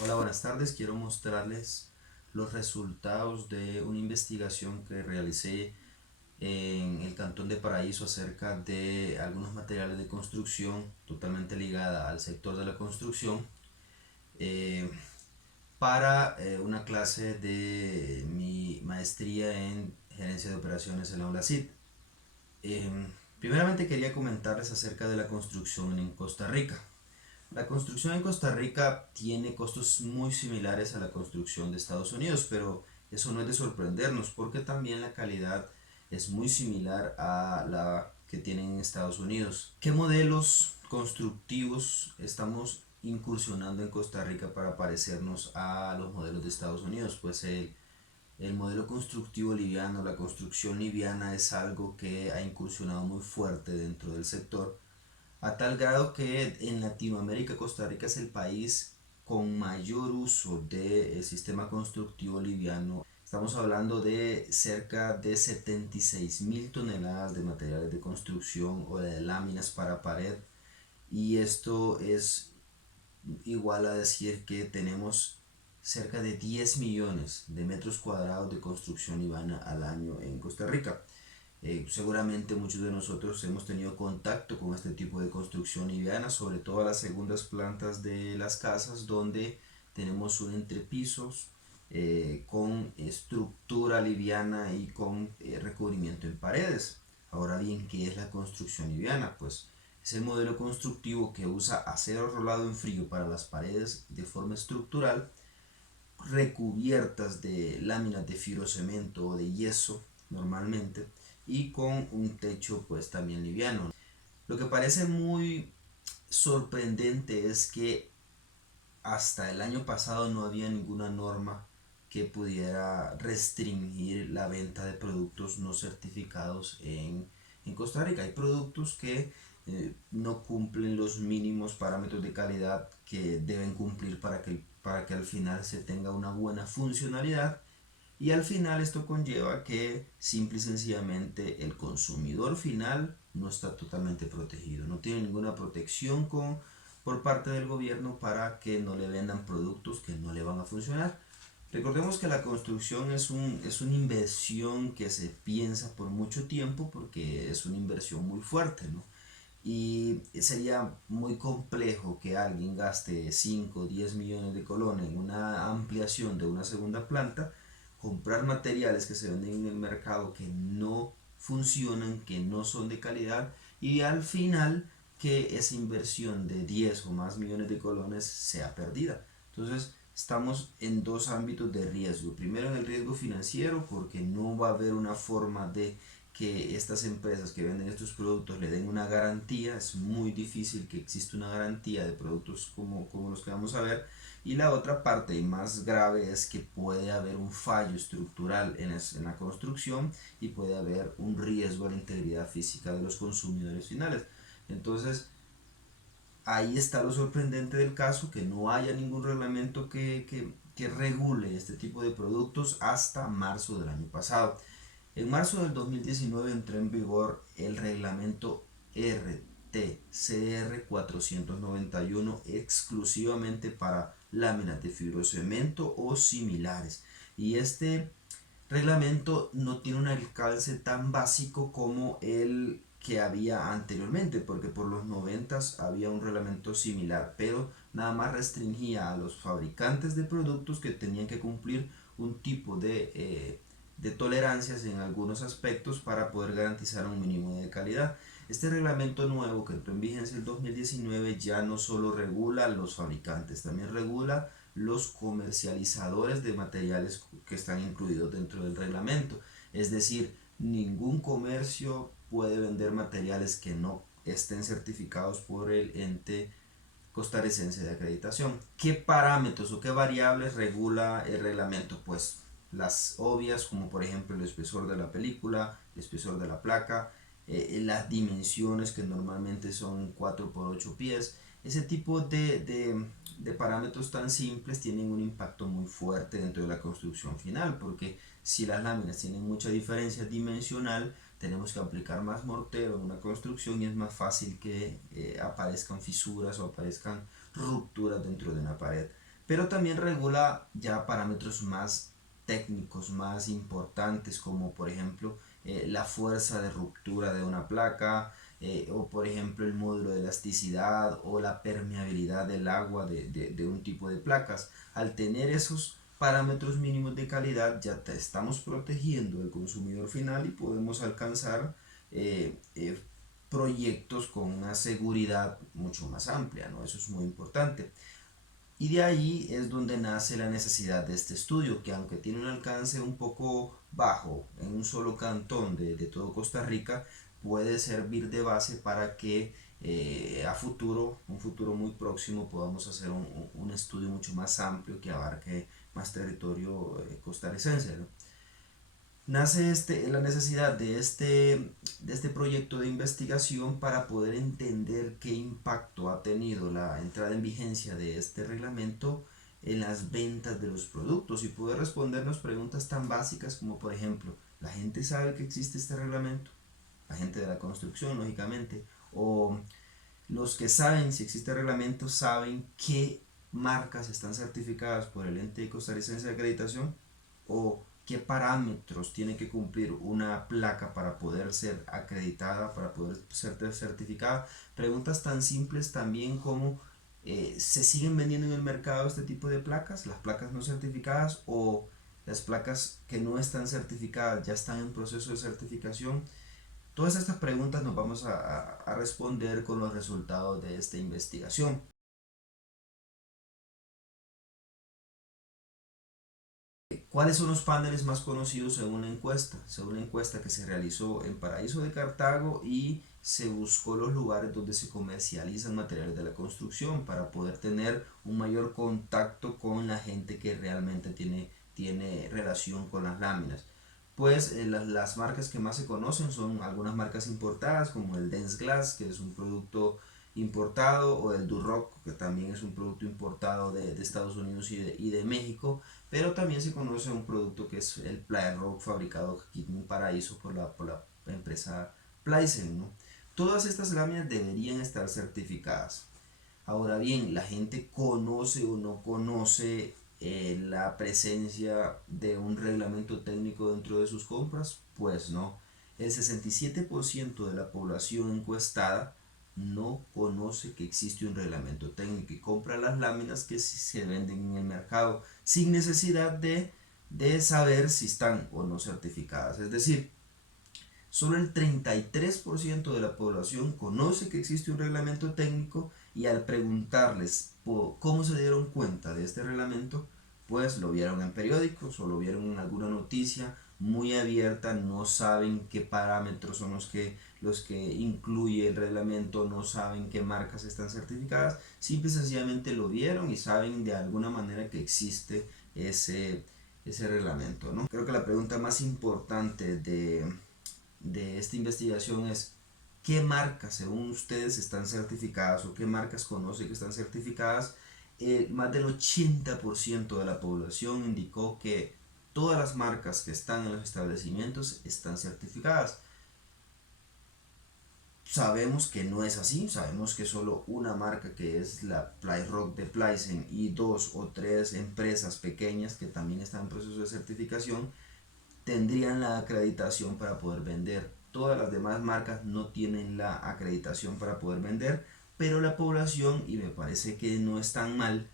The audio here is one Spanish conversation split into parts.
Hola, buenas tardes. Quiero mostrarles los resultados de una investigación que realicé en el Cantón de Paraíso acerca de algunos materiales de construcción totalmente ligada al sector de la construcción eh, para una clase de mi maestría en gerencia de operaciones en la UNACID. Eh, Primeramente quería comentarles acerca de la construcción en Costa Rica. La construcción en Costa Rica tiene costos muy similares a la construcción de Estados Unidos, pero eso no es de sorprendernos porque también la calidad es muy similar a la que tienen en Estados Unidos. ¿Qué modelos constructivos estamos incursionando en Costa Rica para parecernos a los modelos de Estados Unidos? Pues el modelo constructivo liviano, la construcción liviana es algo que ha incursionado muy fuerte dentro del sector a tal grado que en Latinoamérica Costa Rica es el país con mayor uso del sistema constructivo liviano. Estamos hablando de cerca de 76.000 toneladas de materiales de construcción o de láminas para pared, y esto es igual a decir que tenemos cerca de 10 millones de metros cuadrados de construcción liviana al año en Costa Rica. Seguramente muchos de nosotros hemos tenido contacto con este tipo de construcción liviana, sobre todo las segundas plantas de las casas donde tenemos un entrepisos con estructura liviana y con recubrimiento en paredes. Ahora bien, ¿qué es la construcción liviana? Pues es el modelo constructivo que usa acero rolado en frío para las paredes de forma estructural, recubiertas de láminas de fibrocemento o de yeso normalmente, y con un techo pues también liviano. Lo que parece muy sorprendente es que hasta el año pasado no había ninguna norma que pudiera restringir la venta de productos no certificados en Costa Rica. Hay productos que no cumplen los mínimos parámetros de calidad que deben cumplir para que al final se tenga una buena funcionalidad, y al final esto conlleva que simple y sencillamente el consumidor final no está totalmente protegido, no tiene ninguna protección por parte del gobierno para que no le vendan productos que no le van a funcionar. Recordemos que la construcción es una inversión que se piensa por mucho tiempo porque es una inversión muy fuerte, ¿no? Y sería muy complejo que alguien gaste 5 o 10 millones de colones en una ampliación de una segunda planta, comprar materiales que se venden en el mercado que no funcionan, que no son de calidad, y al final que esa inversión de 10 o más millones de colones sea perdida. Entonces estamos en dos ámbitos de riesgo. Primero, en el riesgo financiero, porque no va a haber una forma de que estas empresas que venden estos productos le den una garantía. Es muy difícil que exista una garantía de productos como los que vamos a ver. Y la otra parte y más grave es que puede haber un fallo estructural en la construcción y puede haber un riesgo a la integridad física de los consumidores finales. Entonces, ahí está lo sorprendente del caso, que no haya ningún reglamento que regule este tipo de productos hasta marzo del año pasado. En marzo del 2019 entró en vigor el reglamento RTCR 491 exclusivamente para láminas de fibrocemento o similares. Y este reglamento no tiene un alcance tan básico como el que había anteriormente, porque por los 90 había un reglamento similar, pero nada más restringía a los fabricantes de productos que tenían que cumplir un tipo de tolerancias en algunos aspectos para poder garantizar un mínimo de calidad. Este reglamento nuevo que entró en vigencia en el 2019 ya no solo regula a los fabricantes, también regula los comercializadores de materiales que están incluidos dentro del reglamento. Es decir, ningún comercio puede vender materiales que no estén certificados por el ente costarricense de acreditación. ¿Qué parámetros o qué variables regula el reglamento? Pues las obvias, como por ejemplo el espesor de la película, el espesor de la placa, las dimensiones que normalmente son 4 por 8 pies. Ese tipo de parámetros tan simples tienen un impacto muy fuerte dentro de la construcción final, porque si las láminas tienen mucha diferencia dimensional, tenemos que aplicar más mortero en una construcción y es más fácil que aparezcan fisuras o aparezcan rupturas dentro de una pared. pero también regula ya parámetros más técnicos, más importantes, como por ejemplo la fuerza de ruptura de una placa, o por ejemplo el módulo de elasticidad o la permeabilidad del agua de un tipo de placas. Al tener esos parámetros mínimos de calidad ya te estamos protegiendo al consumidor final y podemos alcanzar proyectos con una seguridad mucho más amplia, ¿no? Eso es muy importante. Y de ahí es donde nace la necesidad de este estudio, que aunque tiene un alcance un poco bajo en un solo cantón de todo Costa Rica, puede servir de base para que a futuro, un futuro muy próximo, podamos hacer un estudio mucho más amplio que abarque más territorio costarricense, ¿no? Nace la necesidad de este proyecto de investigación para poder entender qué impacto ha tenido la entrada en vigencia de este reglamento en las ventas de los productos y poder respondernos preguntas tan básicas como, por ejemplo, ¿la gente sabe que existe este reglamento? La gente de la construcción, lógicamente, o los que saben si existe reglamento saben qué marcas están certificadas por el ente costarricense de acreditación o qué parámetros tiene que cumplir una placa para poder ser acreditada, para poder ser certificada. Preguntas tan simples también como ¿se siguen vendiendo en el mercado este tipo de placas? Las placas no certificadas o las placas que no están certificadas ya están en proceso de certificación. Todas estas preguntas nos vamos a responder con los resultados de esta investigación. ¿Cuáles son los paneles más conocidos según la encuesta? Según la encuesta que se realizó en Paraíso de Cartago y se buscó los lugares donde se comercializan materiales de la construcción para poder tener un mayor contacto con la gente que realmente tiene relación con las láminas. Pues las marcas que más se conocen son algunas marcas importadas como el Dense Glass, que es un producto importado, o el Duroc, que también es un producto importado de Estados Unidos y de México, pero también se conoce un producto que es el Ply Rock fabricado aquí en Paraíso por la empresa Plysen, ¿no? Todas estas láminas deberían estar certificadas. Ahora bien, ¿la gente conoce o no conoce la presencia de un reglamento técnico dentro de sus compras? Pues no. El 67% de la población encuestada no conoce que existe un reglamento técnico y compra las láminas que se venden en el mercado sin necesidad de saber si están o no certificadas. Es decir, solo el 33% de la población conoce que existe un reglamento técnico y al preguntarles cómo se dieron cuenta de este reglamento, pues lo vieron en periódicos o lo vieron en alguna noticia muy abierta, no saben qué parámetros son los que incluye el reglamento, no saben qué marcas están certificadas, simple y sencillamente lo vieron y saben de alguna manera que existe ese reglamento, ¿no? Creo que la pregunta más importante de esta investigación es qué marcas según ustedes están certificadas o qué marcas conocen que están certificadas. Más del 80% de la población indicó que todas las marcas que están en los establecimientos están certificadas. Sabemos que no es así, sabemos que solo una marca, que es la Plyrock de Plysen, y dos o tres empresas pequeñas que también están en proceso de certificación tendrían la acreditación para poder vender. Todas las demás marcas no tienen la acreditación para poder vender, pero la población, y me parece que no es tan mal,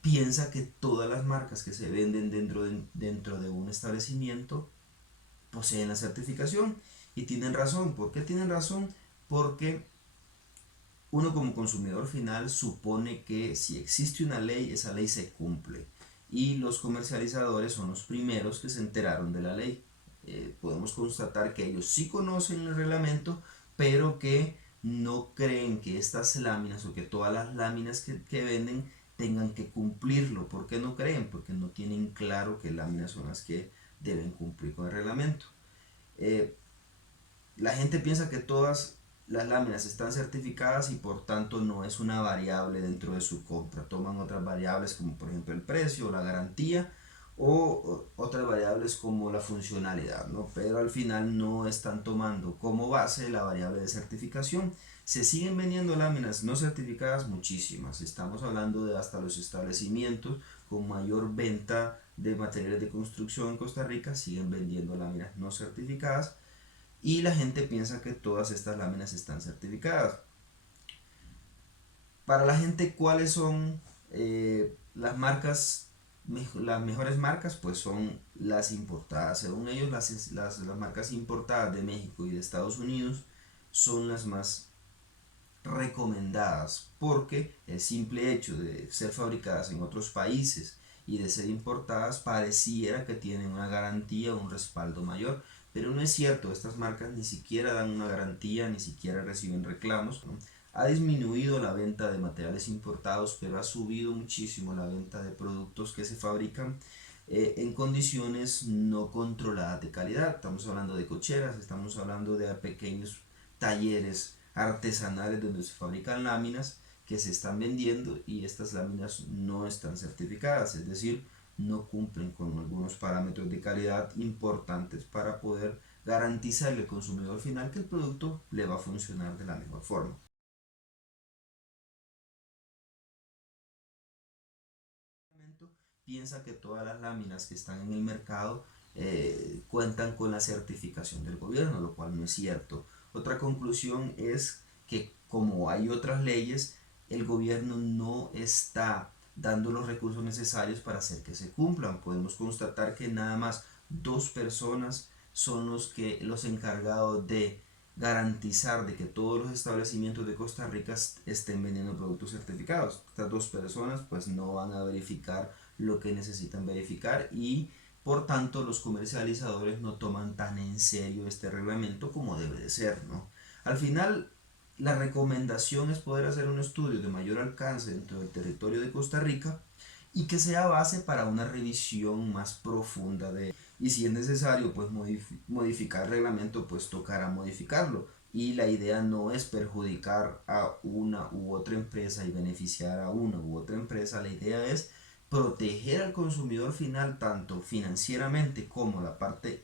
piensa que todas las marcas que se venden dentro de un establecimiento poseen la certificación. Y tienen razón. ¿Por qué tienen razón? Porque uno como consumidor final supone que si existe una ley, esa ley se cumple. Y los comercializadores son los primeros que se enteraron de la ley. Podemos constatar que ellos sí conocen el reglamento, pero que no creen que estas láminas o que todas las láminas que venden tengan que cumplirlo. ¿Por qué no creen? Porque no tienen claro qué láminas son las que deben cumplir con el reglamento. Eh, la gente piensa que todas las láminas están certificadas y por tanto no es una variable dentro de su compra. Toman otras variables como por ejemplo el precio, la garantía o otras variables como la funcionalidad, ¿no? Pero al final no están tomando como base la variable de certificación. Se siguen vendiendo láminas no certificadas muchísimas. Estamos hablando de hasta los establecimientos con mayor venta de materiales de construcción en Costa Rica siguen vendiendo láminas no certificadas y la gente piensa que todas estas láminas están certificadas. Para la gente, ¿cuáles son las marcas? Las mejores marcas pues son las importadas. Según ellos, las marcas importadas de México y de Estados Unidos son las más recomendadas porque el simple hecho de ser fabricadas en otros países y de ser importadas pareciera que tienen una garantía o un respaldo mayor, pero no es cierto. Estas marcas ni siquiera dan una garantía, ni siquiera reciben reclamos, ¿no? Ha disminuido la venta de materiales importados, pero ha subido muchísimo la venta de productos que se fabrican en condiciones no controladas de calidad. Estamos hablando de cocheras, estamos hablando de pequeños talleres artesanales donde se fabrican láminas que se están vendiendo y estas láminas no están certificadas, es decir, no cumplen con algunos parámetros de calidad importantes para poder garantizarle al consumidor final que el producto le va a funcionar de la mejor forma. Piensa que todas las láminas que están en el mercado cuentan con la certificación del gobierno, lo cual no es cierto. Otra conclusión es que como hay otras leyes, el gobierno no está dando los recursos necesarios para hacer que se cumplan. Podemos constatar que nada más dos personas son los encargados de garantizar de que todos los establecimientos de Costa Rica estén vendiendo productos certificados. Estas dos personas pues no van a verificar lo que necesitan verificar y por tanto los comercializadores no toman tan en serio este reglamento como debe de ser, ¿no? Al final la recomendación es poder hacer un estudio de mayor alcance dentro del territorio de Costa Rica y que sea base para una revisión más profunda de, y si es necesario pues modificar el reglamento pues tocará modificarlo, y la idea no es perjudicar a una u otra empresa y beneficiar a una u otra empresa. La idea es proteger al consumidor final tanto financieramente como la parte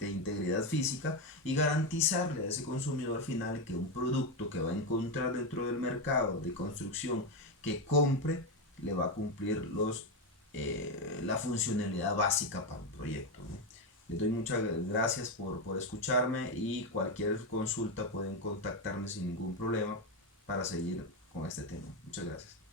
de integridad física y garantizarle a ese consumidor final que un producto que va a encontrar dentro del mercado de construcción que compre le va a cumplir la funcionalidad básica para un proyecto, ¿no? Les doy muchas gracias por escucharme y cualquier consulta pueden contactarme sin ningún problema para seguir con este tema. Muchas gracias.